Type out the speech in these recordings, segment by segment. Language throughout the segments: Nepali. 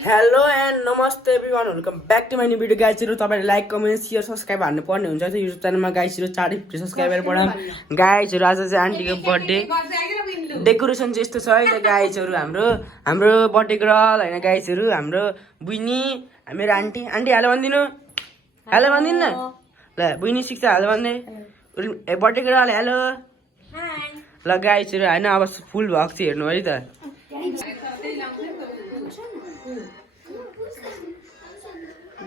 हेलो एन्ड नमस्ते everyone, welcome back to my new video. गाइजहरू तपाईँले लाइक कमेन्ट सेयर सब्सक्राइब हान्नु पर्ने हुन्छ त्यो युट्युब च्यानलमा। गाइजहरू 450 सब्सक्राइबर बढाउँ। गाइजहरू आज चाहिँ आन्टीको बर्थडे डेकोरेसन चाहिँ यस्तो छ है त गाइजहरू। हाम्रो बर्थडे गर्ल होइन गाइजहरू, हाम्रो बुइनी, मेरो आन्टी हालो भनिदिनु, हालो भनिदिनु न ल। बुइनी सिक्छ हालो भन्दै, बर्थडे गर्ल हेलो ल। गाइजहरू होइन अब फुल भएको चाहिँ हेर्नु है त।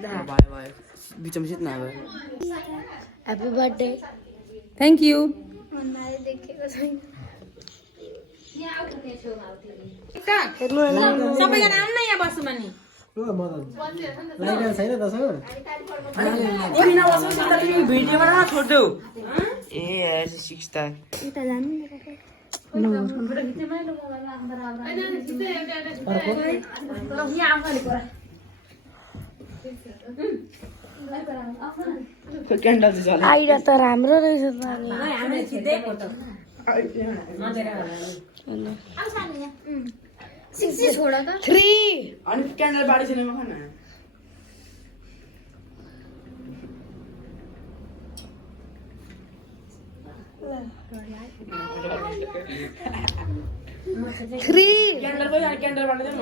भाइ बिचमा सिट न अब। Happy birthday. Thank you. सबैजना आउनु न यहाँ बस्नु भने। भिडियोबाट छोडिदेऊ ए सिक्स त क्यान्डल चाहिँ आइरा त राम्रो रहेछ थ्री अनि क्यान्डल बाडी छैन म खाना थ्री क्यान्डल पनि क्यान्डल बाडी चाहिँ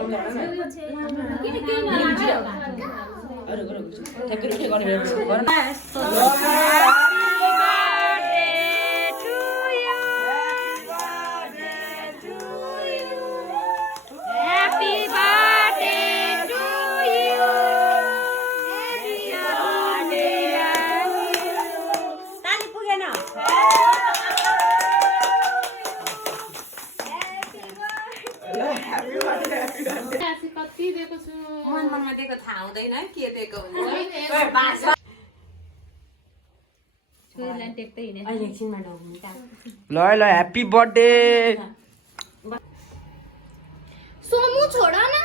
मनमा दिएको थाहा हुँदैन के दिएको हुन्छ। ल ह्याप्पी बर्थडे सोमु छोड न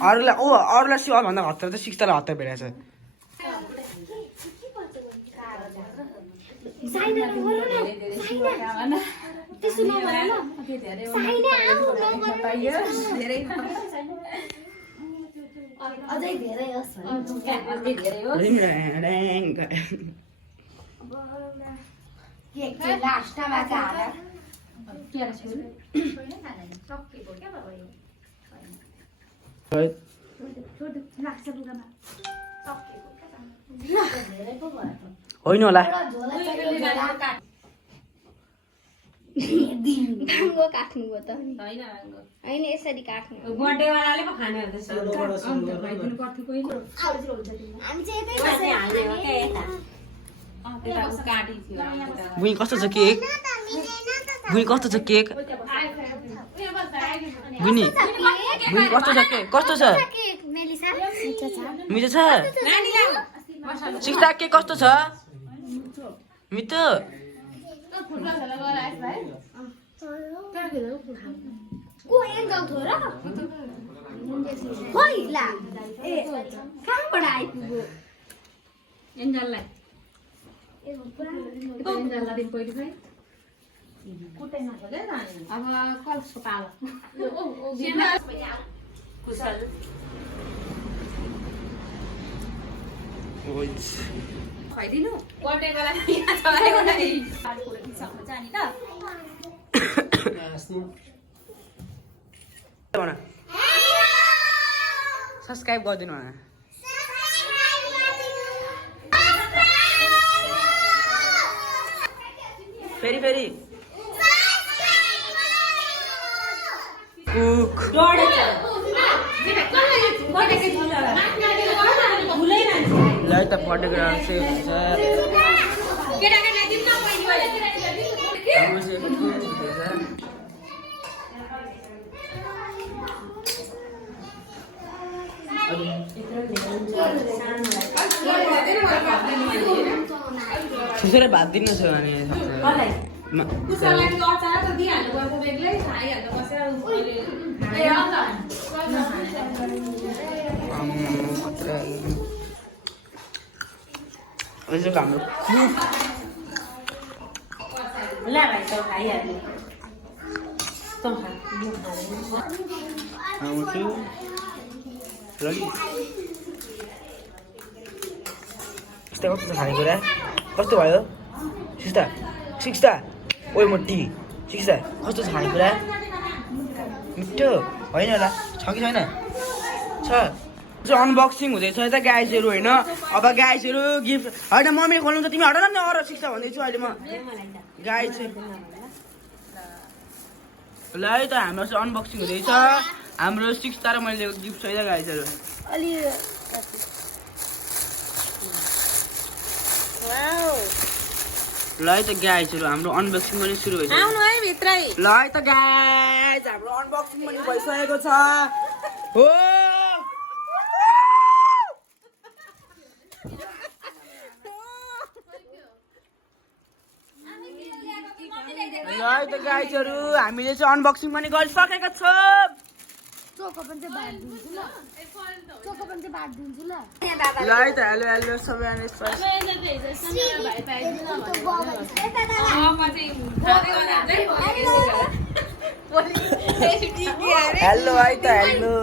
अरूलाई सिवाल भन्दा हतार चाहिँ सिक्स तल हतार भेटाएको छ। अझै धेरै होइन होला काट्नु भयो त होइन यसरी काट्नु बर्थडेवालाले पो खाने हो बुई कस्तो छ केक? बुई कस्तो छ केक? बुनी कस्तो छ केक? कस्तो छ? मिठो छ? सिक्स केक कस्तो छ? मिठो कहाँबाट आइपुग्यो एन्जललाई अब कसको पालो कुशल खुवाइदिनु बर्थडेवाला यहाँ चलाएको नै जानी त सब्सक्राइब गरिदिनु होला। फेरि कुक ल त बर्थडे गरेर चाहिँ हुन्छ। सुसेर भात दिनुहोस् भने हाम्रो ला भाइ त खाइहाल्नु त खा यो आउँछु लगी कस्तो कस्तो छ खानेकुरा कस्तो भयो सिक्स्ता ओइ मोटी सिक्स्ता कस्तो छ खानेकुरा मिठो होइन होला छ कि छैन छ अनबक्सिङ हुँदैछ त गाइजहरू होइन अब गाइजहरू गिफ्ट होइन मम्मी खोल्नु त तिमी हट न अरू सिक्छ भन्दैछु अहिले म गाइज ल है त हाम्रो चाहिँ अनबक्सिङ हुँदैछ हाम्रो 6 तारा मैले लिएको गिफ्ट छ है त गाइजहरू ल है त गाइजहरू हाम्रो अनबक्सिङ पनि सुरु भइसक्यो आउनु है भित्रै ल है त गाइज हाम्रो अनबक्सिङ पनि भइसकेको छ हो ल है त गाइजहरू हामीले चाहिँ अनबक्सिङ पनि गरिसकेको छौँ ल है त हेलो सबैजना हेलो है त हेलो